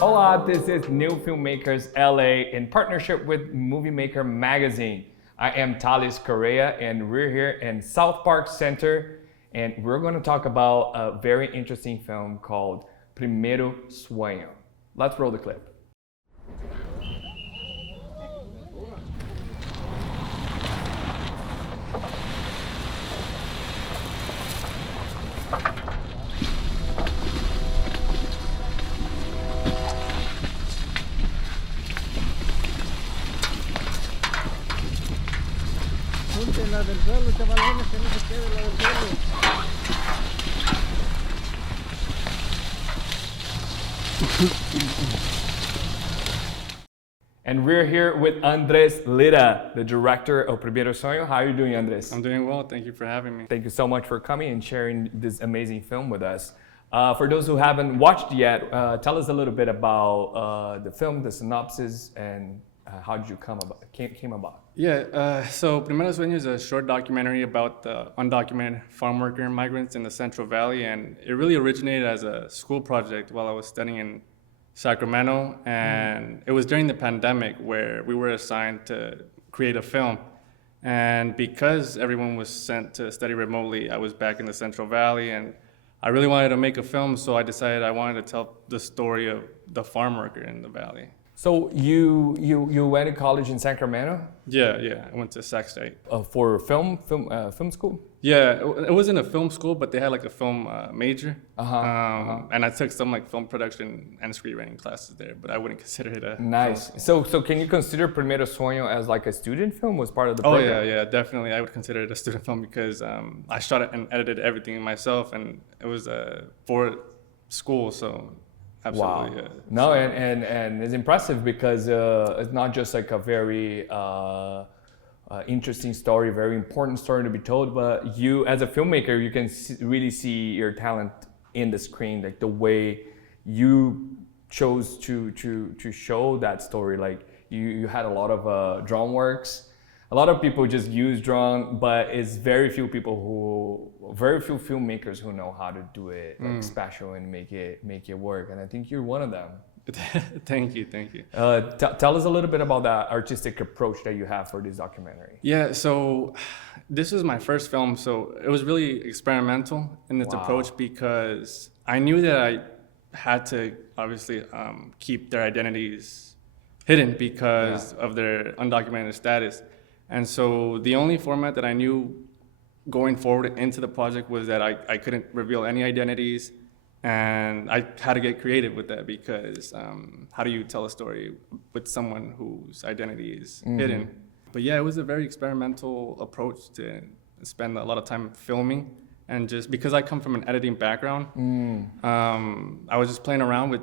Hola, this is New Filmmakers LA in partnership with Movie Maker Magazine. I am Thales Correa and we're here in South Park Center and we're going to talk about a very interesting film called Primeiro Sueño. Let's roll the clip. La del suelo, chavalones, que no se quede la del suelo. And we're here with Andrés Lira, the director of Primeiro Sueño. How are you doing, Andrés? I'm doing well. Thank you for having me. Thank you so much for coming and sharing this amazing film with us. For those who haven't watched yet, tell us a little bit about the film, the synopsis, and how did you came about? Yeah, so Primeiro Sueño is a short documentary about the undocumented farm worker migrants in the Central Valley, and it really originated as a school project while I was studying in Sacramento, and it was during the pandemic where we were assigned to create a film. And because everyone was sent to study remotely, I was back in the Central Valley, and I really wanted to make a film, so I decided I wanted to tell the story of the farm worker in the valley. So you went to college in Sacramento? Yeah, I went to Sac State. For film school? Yeah, it wasn't a film school, but they had like a film major. And I took some like film production and screenwriting classes there, but I wouldn't consider it a nice. So can you consider Primeiro Sueño as like a student film? Was part of the program? Oh yeah, definitely. I would consider it a student film because I shot it and edited everything myself, and it was for school, so. Absolutely, wow. Yeah. No, and it's impressive because it's not just like a very interesting story, very important story to be told, but you as a filmmaker, you can really see your talent in the screen, like the way you chose to show that story. Like you had a lot of drone works. A lot of people just use drone, but it's very few filmmakers who know how to do it like special and make it work. And I think you're one of them. Thank you. Tell us a little bit about that artistic approach that you have for this documentary. Yeah, so this was my first film, so it was really experimental in its approach because I knew that I had to obviously keep their identities hidden because of their undocumented status. And so the only format that I knew going forward into the project was that I couldn't reveal any identities, and I had to get creative with that because how do you tell a story with someone whose identity is hidden? But yeah, it was a very experimental approach to spend a lot of time filming, and just because I come from an editing background, I was just playing around with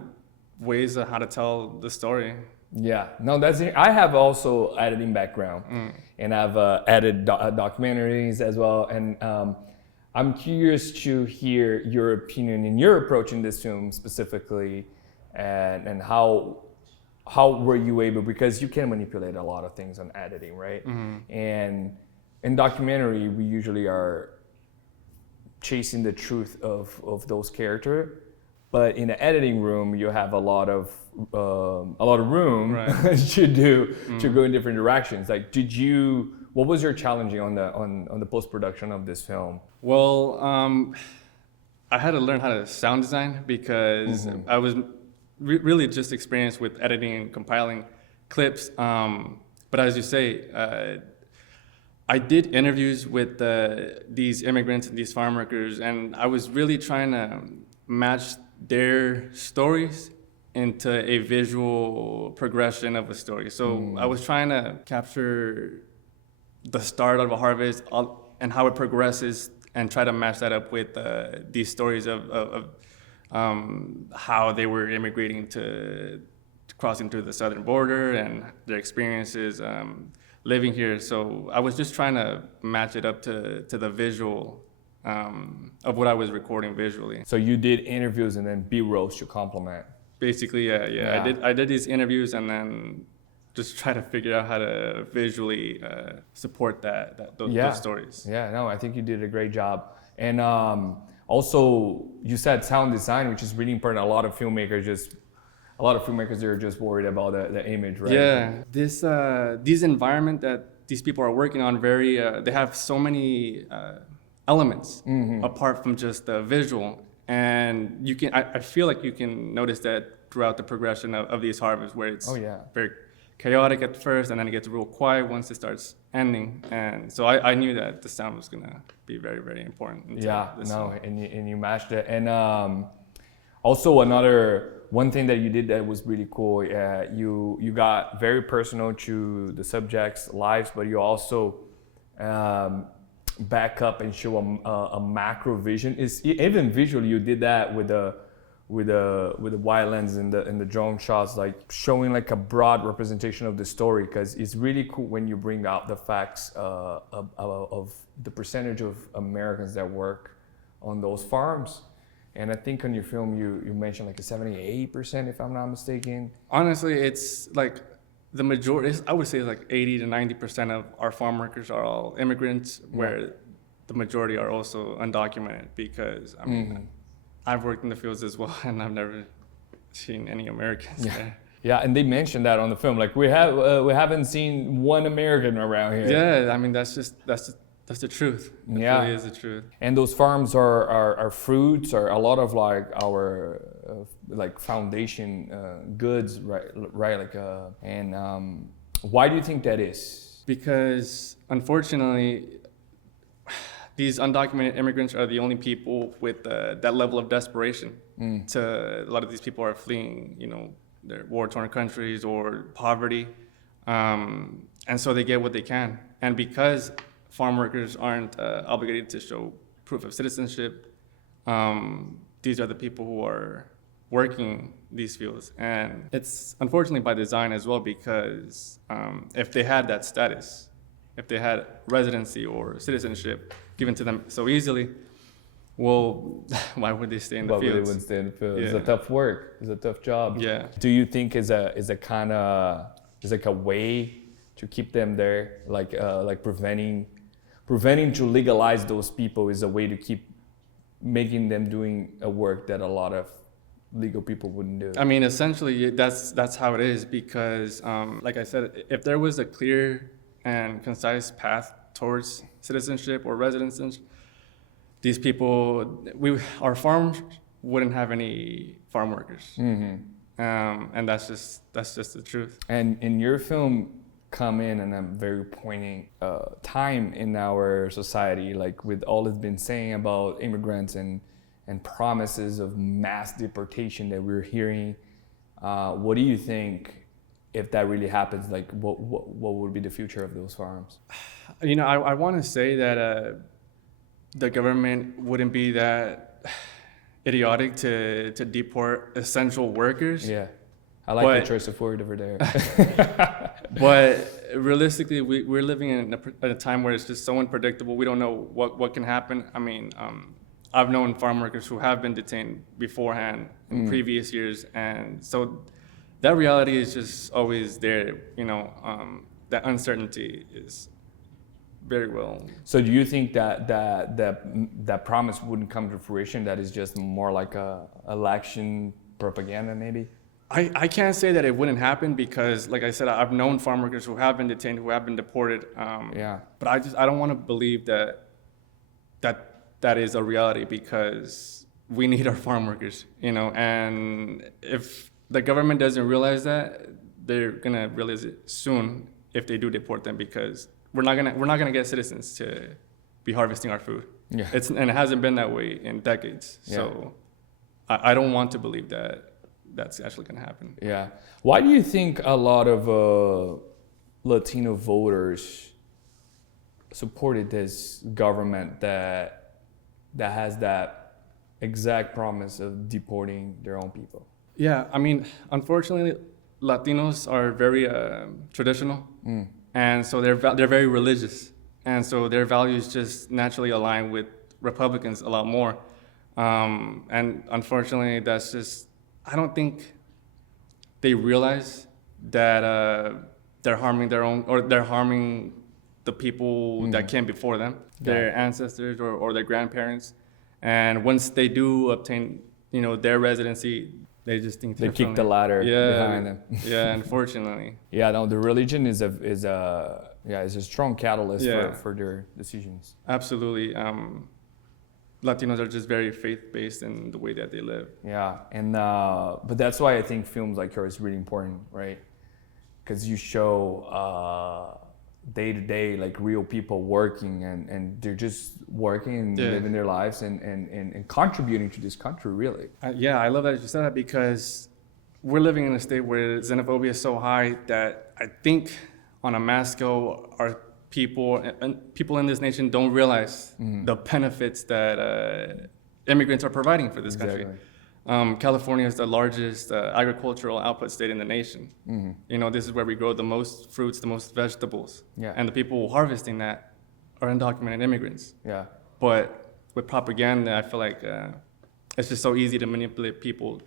ways of how to tell the story. Yeah, no, I have also editing background, and I've edited documentaries as well. And I'm curious to hear your opinion and your approach in this film specifically, and how were you able, because you can manipulate a lot of things on editing, right? And in documentary, we usually are chasing the truth of those characters. But in the editing room, you have a lot of room to go in different directions. Like, what was your challenge on the post production of this film? Well, I had to learn how to sound design because I was really just experienced with editing and compiling clips. But as you say, I did interviews with these immigrants and these farm workers, and I was really trying to match their stories into a visual progression of a story. So I was trying to capture the start of a harvest and how it progresses and try to match that up with these stories of how they were immigrating to crossing through the southern border and their experiences living here. So I was just trying to match it up to the visual of what I was recording visually. So you did interviews and then B-rolls to complement. Basically, yeah. I did these interviews and then just try to figure out how to visually support those stories. Yeah, no, I think you did a great job. And also, you said sound design, which is really important. A lot of filmmakers a lot of filmmakers, they're just worried about the image, right? Yeah, these environment that these people are working on, they have so many elements apart from just the visual, and I feel like you can notice that throughout the progression of these harvests, where it's very chaotic at first, and then it gets real quiet once it starts ending. And so I knew that the sound was gonna be very, very important. And you matched it. And also one thing that you did that was really cool, you got very personal to the subjects' lives, but you also back up and show a macro vision. Even visually, you did that with the wide lens and the drone shots, like showing like a broad representation of the story, because it's really cool when you bring out the facts of the percentage of Americans that work on those farms. And I think on your film you mentioned like a 78%, if I'm not mistaken. Honestly, it's like the majority, I would say like 80 to 90% of our farm workers are all immigrants, where the majority are also undocumented, because I mean, I've worked in the fields as well, and I've never seen any Americans there. Yeah, and they mentioned that on the film. Like we haven't seen one American around here. Yeah, I mean that's the truth. It really is the truth. And those farms are fruits, or a lot of like our like foundation goods, right? Like and why do you think that is? Because unfortunately, these undocumented immigrants are the only people with that level of desperation. A lot of these people are fleeing, their war-torn countries or poverty, and so they get what they can. And because farm workers aren't obligated to show proof of citizenship, these are the people who are working these fields. And it's unfortunately by design as well, because if they had that status, if they had residency or citizenship given to them so easily, well, why would they stay in the fields? Why would they stay in the fields? Yeah. It's a tough work. It's a tough job. Yeah. Do you think is a kind of like a way to keep them there, like preventing to legalize those people is a way to keep making them doing a work that a lot of legal people wouldn't do? I mean, essentially, that's how it is, because, like I said, if there was a clear and concise path towards citizenship or residency, these people, our farms wouldn't have any farm workers, and that's just the truth. And in your film, come in and a very poignant time in our society, like with all it's been saying about immigrants and promises of mass deportation that we're hearing. What do you think, if that really happens, like what would be the future of those farms? I want to say that the government wouldn't be that idiotic to deport essential workers. Yeah. I like the choice of word over there. But realistically, we're living in a time where it's just so unpredictable. We don't know what can happen. I mean, I've known farm workers who have been detained beforehand in previous years, and so that reality is just always there. That uncertainty is very well. So do you think that promise wouldn't come to fruition? That is just more like a election propaganda, maybe? I can't say that it wouldn't happen, because, like I said, I've known farm workers who have been detained, who have been deported. But I don't want to believe that is a reality, because we need our farm workers, and if the government doesn't realize that, they're gonna realize it soon if they do deport them, because we're not gonna get citizens to be harvesting our food. And it hasn't been that way in decades. So I don't want to believe that that's actually going to happen. Yeah. Why do you think a lot of Latino voters supported this government that has that exact promise of deporting their own people? Yeah, I mean, unfortunately, Latinos are very traditional, and so they're very religious, and so their values just naturally align with Republicans a lot more, and unfortunately, that's just, I don't think they realize that they're harming their own, or they're harming the people that came before them, their ancestors or their grandparents. And once they do obtain, their residency, They just think They kick the differently. ladder Yeah, behind them. yeah, unfortunately. Yeah, no, the religion is a strong catalyst Yeah. for their decisions. Absolutely. Latinos are just very faith-based in the way that they live. Yeah, and but that's why I think films like yours is really important, right? Because you show day to day like real people working, and they're just working and Yeah. living their lives and contributing to this country, really. Yeah, I love that you said that because we're living in a state where xenophobia is so high that I think on a mass scale, our people in this nation don't realize the benefits that immigrants are providing for this country. California is the largest agricultural output state in the nation. You know, this is where we grow the most fruits, the most vegetables. Yeah. And the people harvesting that are undocumented immigrants. Yeah. But with propaganda, I feel like it's just so easy to manipulate people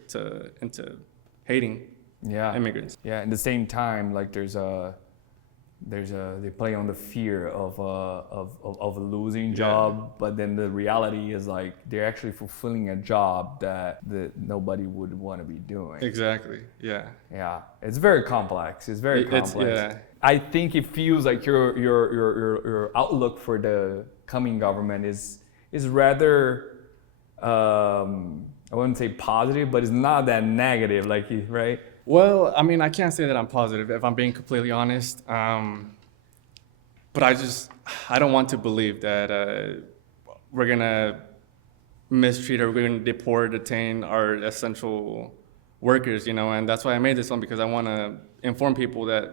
into hating Yeah. immigrants. Yeah. At the same time, like they play on the fear of a losing job, but then the reality is like they're actually fulfilling a job that nobody would want to be doing. Exactly. Yeah. Yeah, it's very complex. It's very complex. Yeah. I think it feels like your outlook for the coming government is rather I wouldn't say positive, but it's not that negative, like right. Well, I mean, I can't say that I'm positive if I'm being completely honest. But I don't want to believe that we're gonna mistreat or we're gonna deport, detain our essential workers, you know. And that's why I made this one, because I want to inform people that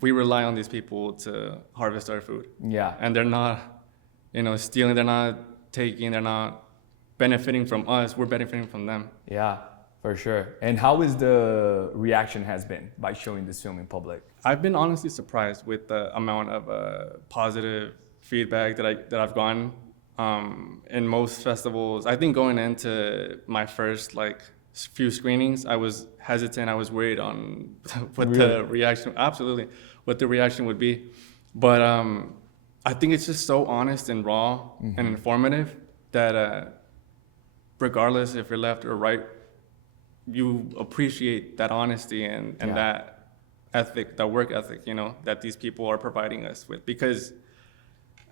we rely on these people to harvest our food. Yeah. And they're not, you know, stealing. They're not taking. They're not benefiting from us. We're benefiting from them. Yeah. For sure. And how is the reaction has been by showing this film in public? I've been honestly surprised with the amount of positive feedback that I've gotten in most festivals. I think going into my first few screenings, I was hesitant. I was worried on what the reaction, absolutely, what the reaction would be. But I think it's just so honest and raw and informative that regardless if you're left or right, you appreciate that honesty and that ethic, that work ethic, you know, that these people are providing us with. Because,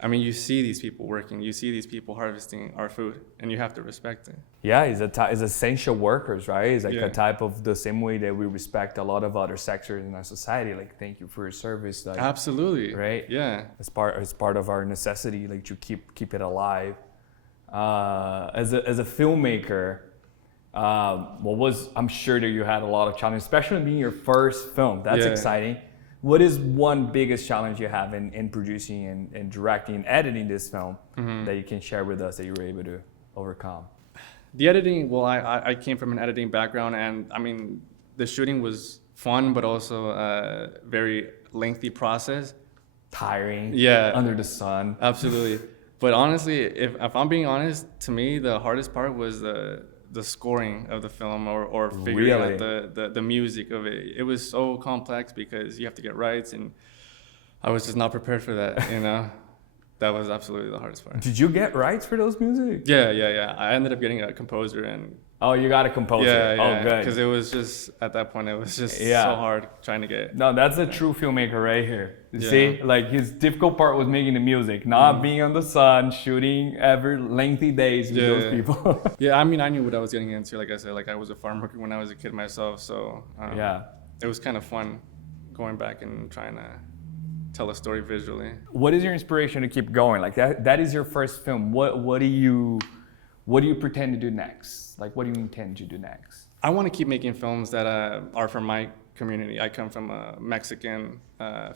I mean, you see these people working, you see these people harvesting our food, and you have to respect it. Yeah, it's essential workers, right? It's like a type of the same way that we respect a lot of other sectors in our society. Like, thank you for your service. Like, absolutely. Right? Yeah. It's part of our necessity, like to keep it alive. As a filmmaker, I'm sure that you had a lot of challenges, especially being your first film. That's exciting. What is one biggest challenge you have in producing and directing and editing this film that you can share with us that you were able to overcome? The editing, well, I came from an editing background, and I mean, the shooting was fun, but also a very lengthy process. Tiring. Yeah. Under the sun. Absolutely. But honestly, if I'm being honest, to me, the hardest part was the scoring of the film or figuring out the music of it. It was so complex because you have to get rights, and I was just not prepared for that, you know. That was absolutely the hardest part. Did you get rights for those music? Yeah. I ended up getting a composer, and oh, you got a composer. yeah, Oh, good. because it was just, at that point, it was just so hard trying to get. No, that's a true filmmaker right here. You see, like his difficult part was making the music, not being on the sun, shooting every lengthy days with those people. Yeah, I mean, I knew what I was getting into. Like I said, like I was a farm worker when I was a kid myself, so it was kind of fun going back and trying to tell a story visually. What is your inspiration to keep going? Like that is your first film. What do you pretend to do next? Like, what do you intend to do next? I want to keep making films that are from my community. I come from a Mexican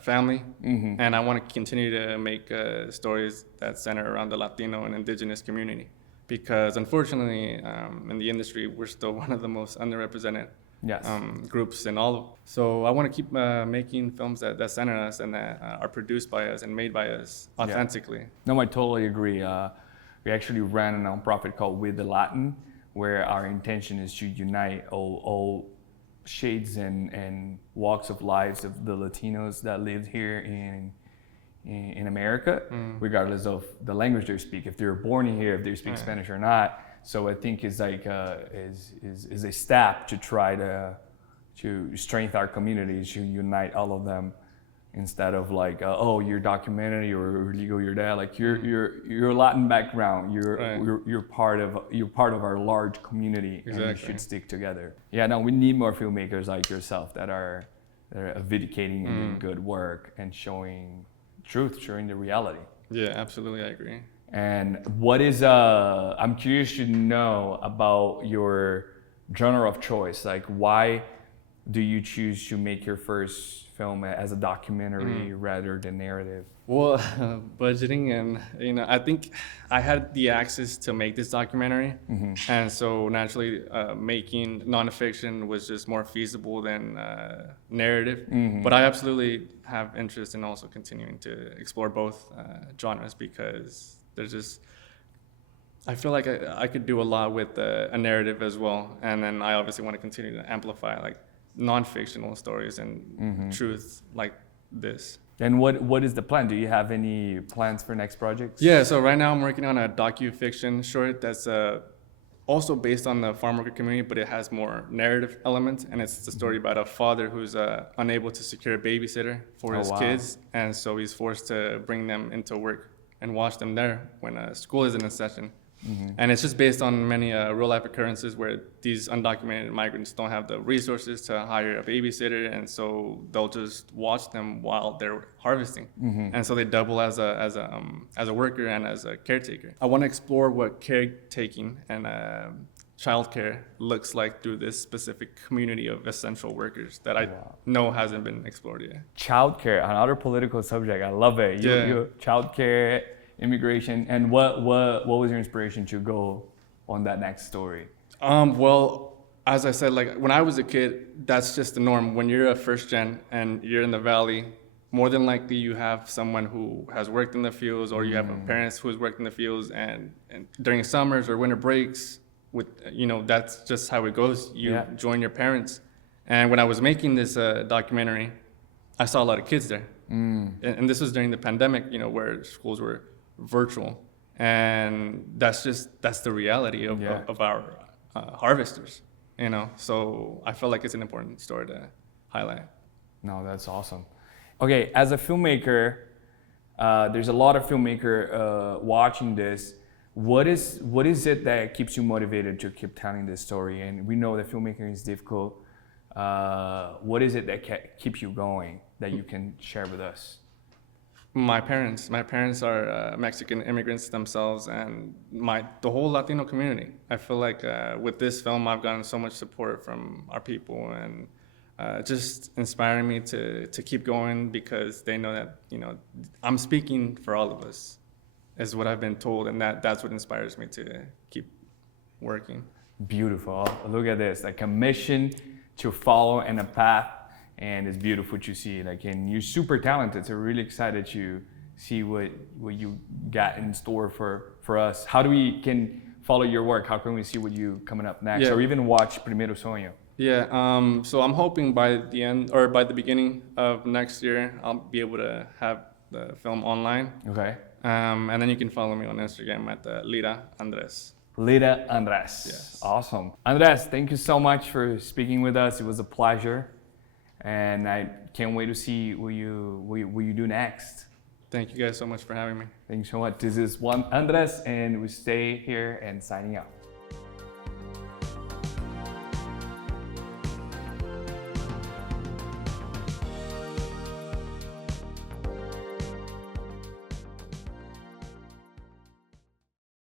family, and I want to continue to make stories that center around the Latino and indigenous community, because unfortunately, in the industry, we're still one of the most underrepresented groups and all. So I want to keep making films that center us and that are produced by us and made by us authentically. No, I totally agree. We actually ran a nonprofit called With the Latin, where our intention is to unite all shades and walks of lives of the Latinos that live here in America, regardless of the language they speak. If they're born here, if they speak Spanish or not, So I think it's like is a step to try to strengthen our communities, to unite all of them, instead of like oh, you're documentary or legal, you're that. Like you're Latin background. You're part of our large community, and we should stick together. Yeah, no, we need more filmmakers like yourself that are vindicating and doing good work and showing truth, showing the reality. Yeah, absolutely, I agree. And what is I'm curious to know about your genre of choice. Like, why do you choose to make your first film as a documentary rather than narrative? Well, budgeting, and I think I had the access to make this documentary, and so naturally, making nonfiction was just more feasible than narrative. But I absolutely have interest in also continuing to explore both genres, because there's just, I feel like I could do a lot with a narrative as well, and then I obviously want to continue to amplify like non-fictional stories and truth like this. And what is the plan? Do you have any plans for next projects? Yeah, so right now I'm working on a docu-fiction short that's also based on the farm worker community, but it has more narrative elements, and it's the story about a father who's unable to secure a babysitter for his kids, and so he's forced to bring them into work and watch them there when school isn't in session. And it's just based on many real life occurrences where these undocumented migrants don't have the resources to hire a babysitter, and so they'll just watch them while they're harvesting. And so they double as a worker and as a caretaker. I want to explore what caretaking and childcare looks like through this specific community of essential workers that I know hasn't been explored yet. Childcare, another political subject. I love it. You childcare, immigration, and what was your inspiration to go on that next story? Well, as I said, like when I was a kid, that's just the norm. When you're a first gen and you're in the valley, more than likely you have someone who has worked in the fields, or you have parents who's worked in the fields, and during summers or winter breaks, that's just how it goes. You join your parents. And when I was making this documentary, I saw a lot of kids there. And this was during the pandemic, where schools were virtual, and that's the reality of our harvesters, so I feel like it's an important story to highlight. No, that's awesome. Okay, as a filmmaker, there's a lot of filmmaker watching this. What is it that keeps you motivated to keep telling this story? And we know that filmmaking is difficult. What is it that keeps you going that you can share with us? My parents are Mexican immigrants themselves, and the whole Latino community. I feel like with this film, I've gotten so much support from our people, and just inspiring me to keep going, because they know that I'm speaking for all of us, is what I've been told, and that's what inspires me to keep working. Beautiful. Look at this, like a mission to follow and a path. And it's beautiful to see. And you're super talented. So we're really excited to see what you got in store for us. How do we can follow your work? How can we see what you coming up next, or even watch Primero Sueño? Yeah. So I'm hoping by the end or by the beginning of next year, I'll be able to have the film online. Okay. And then you can follow me on Instagram at Lira Andrés. Lira Andrés. Yes. Awesome. Andrés, thank you so much for speaking with us. It was a pleasure. And I can't wait to see what you do next. Thank you guys so much for having me. Thanks so much. This is Andrés, and we stay here and signing out.